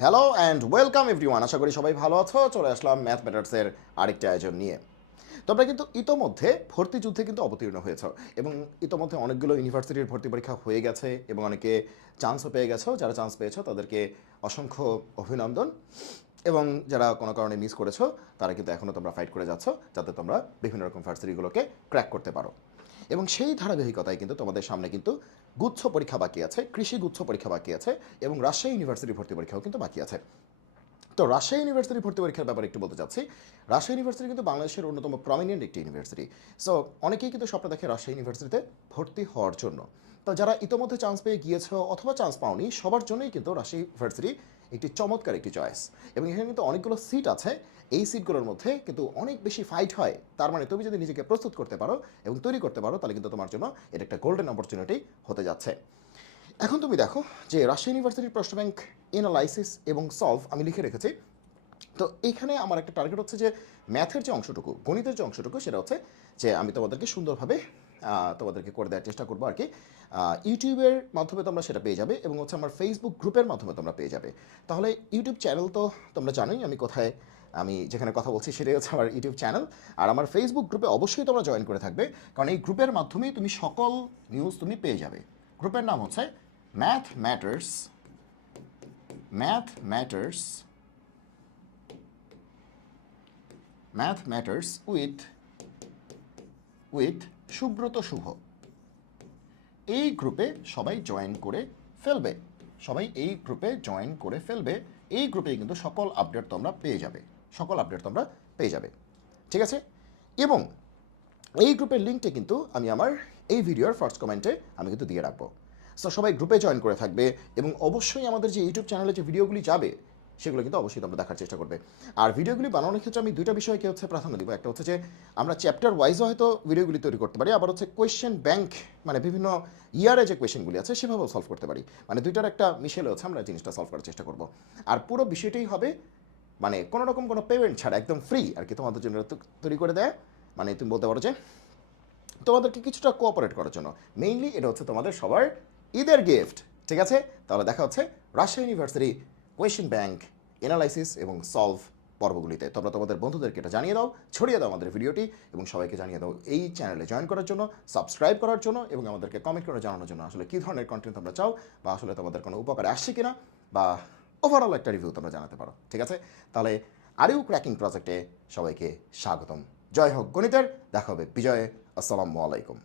Hello and welcome everyone. আশা করি সবাই ভালো আছো। চলে আসলাম ম্যাথ ম্যাটার্সের আরেকটি আয়োজন নিয়ে। তোমরা কিন্তু ইতোমধ্যে ভর্তি যুদ্ধে কিন্তু অবতীর্ণ হয়েছ এবং ইতোমধ্যে অনেকগুলো ইউনিভার্সিটির ভর্তি পরীক্ষা হয়ে গেছে এবং অনেকে চান্সও পেয়ে গেছো। যারা চান্স পেয়েছো তাদেরকে অসংখ্য অভিনন্দন, এবং যারা কোনো কারণে মিস করেছো তারা কিন্তু এখনও তোমরা ফাইট করে যাচ্ছ যাতে তোমরা বিভিন্ন রকম ভার্সিটিগুলোকে ক্র্যাক করতে পারো। এবং সেই ধারাবাহিকতায় কিন্তু তোমাদের সামনে কিন্তু গুচ্ছ পরীক্ষা বাকি আছে, কৃষি গুচ্ছ পরীক্ষা বাকি আছে, এবং রাজশাহী ইউনিভার্সিটি ভর্তি পরীক্ষাও কিন্তু বাকি আছে। তো রাজশাহী ইউনিভার্সিটি ভর্তি পরীক্ষার ব্যাপারে একটু বলতে চাচ্ছি। রাজশাহী ইউনিভার্সিটি কিন্তু বাংলাদেশের অন্যতম প্রমিনেন্ট একটি ইউনিভার্সিটি। সো অনেকেই কিন্তু স্বপ্ন দেখে রাজশাহী ইউনিভার্সিটিতে ভর্তি হওয়ার জন্য। তো যারা ইতোমধ্যে চান্স পেয়ে গিয়েছো অথবা চান্স পাওনি, সবার জন্যই কিন্তু রাজশাহী ইউনিভার্সিটি একটি চমৎকার একটি চয়েস। এবং এখানে কিন্তু অনেকগুলো সিট আছে। এই সিটগুলোর মধ্যে কিন্তু অনেক বেশি ফাইট হয়। তার মানে তুমি যদি নিজেকে প্রস্তুত করতে পারো এবং তৈরি করতে পারো, তাহলে কিন্তু তোমার জন্য এটা একটা গোল্ডেন অপরচুনিটি হতে যাচ্ছে। এখন তুমি দেখো যে রাজশাহী ইউনিভার্সিটির প্রশ্ন ব্যাংক এনালাইসিস এবং সলভ আমি লিখে রেখেছি। তো এইখানে আমার একটা টার্গেট হচ্ছে যে ম্যাথের যে অংশটুকু, গণিতের যে অংশটুকু, সেটা হচ্ছে যে আমি তোমাদেরকে সুন্দরভাবে তোমাদেরকে করে দেওয়ার চেষ্টা করবো আর কি। ইউটিউবের মাধ্যমে তোমরা সেটা পেয়ে যাবে এবং হচ্ছে আমার ফেসবুক গ্রুপের মাধ্যমে তোমরা পেয়ে যাবে। তাহলে ইউটিউব চ্যানেল তো তোমরা জানোই আমি কোথায়, আমি যেখানে কথা বলছি সেটাই হচ্ছে আমার ইউটিউব চ্যানেল। আর আমার ফেসবুক গ্রুপে অবশ্যই তোমরা জয়েন করে থাকবে, কারণ এই গ্রুপের মাধ্যমেই তুমি সকল নিউজ তুমি পেয়ে যাবে। গ্রুপের নাম হচ্ছে math matters, math matters, math matters with Subrata Shubho. এই গ্রুপে সবাই জয়েন করে ফেলবে, সবাই এই গ্রুপে জয়েন করে ফেলবে। এই গ্রুপে কিন্তু সকল আপডেট তোমরা পেয়ে যাবে, সকল আপডেট তোমরা পেয়ে যাবে, ঠিক আছে? এবং এই গ্রুপের লিঙ্কটা কিন্তু আমি আমার এই ভিডিওর ফার্স্ট কমেন্টে আমি কিন্তু দিয়ে রাখবো। সো সবাই গ্রুপে জয়েন করে থাকবে এবং অবশ্যই আমাদের যে ইউটিউব চ্যানেলে যে ভিডিওগুলি যাবে সেগুলো কিন্তু অবশ্যই তোমরা দেখার চেষ্টা করবে। আর ভিডিওগুলি বানানোর ক্ষেত্রে আমি দুইটা বিষয়কে হচ্ছে প্রাধান্য দিব। একটা হচ্ছে যে আমরা চ্যাপ্টার ওয়াইজও হয়তো ভিডিওগুলি তৈরি করতে পারি, আবার হচ্ছে কোয়েশ্চেন ব্যাংক, মানে বিভিন্ন ইয়ারে যে কোয়েশ্চেনগুলি আছে সেভাবেও সলভ করতে পারি। মানে দুইটার একটা মিশেলে হচ্ছে আমরা জিনিসটা সলভ করার চেষ্টা করব। আর পুরো বিষয়টাই হবে মানে কোনো রকম কোনো পেমেন্ট ছাড়া, একদম ফ্রি আর কি তোমাদের জন্য তৈরি করে দেয়। মানে তুমি বলতে পারো যে তোমাদেরকে কিছুটা কোঅপারেট করার জন্য। মেইনলি এটা হচ্ছে তোমাদের সবার ঈদের গিফট, ঠিক আছে? তাহলে দেখা হচ্ছে Rajshahi university question bank analysis এবং সলভ পর্বগুলিতে। তোমরা তোমাদের বন্ধুদেরকে এটা জানিয়ে দাও, ছড়িয়ে দাও আমাদের ভিডিওটি, এবং সবাইকে জানিয়ে দাও এই চ্যানেলে জয়েন করার জন্য, সাবস্ক্রাইব করার জন্য, এবং আমাদেরকে কমেন্ট করে জানানোর জন্য আসলে কী ধরনের কন্টেন্ট তোমরা চাও, বা আসলে তোমাদের কোনো উপকারে আসছে কিনা, বা ওভারঅল একটা রিভিউ তোমরা জানাতে পারো, ঠিক আছে? তাহলে আরও ক্র্যাকিং প্রজেক্টে সবাইকে স্বাগতম। জয় হোক গণিতের, দেখা হবে বিজয়ে। আসসালামু আলাইকুম।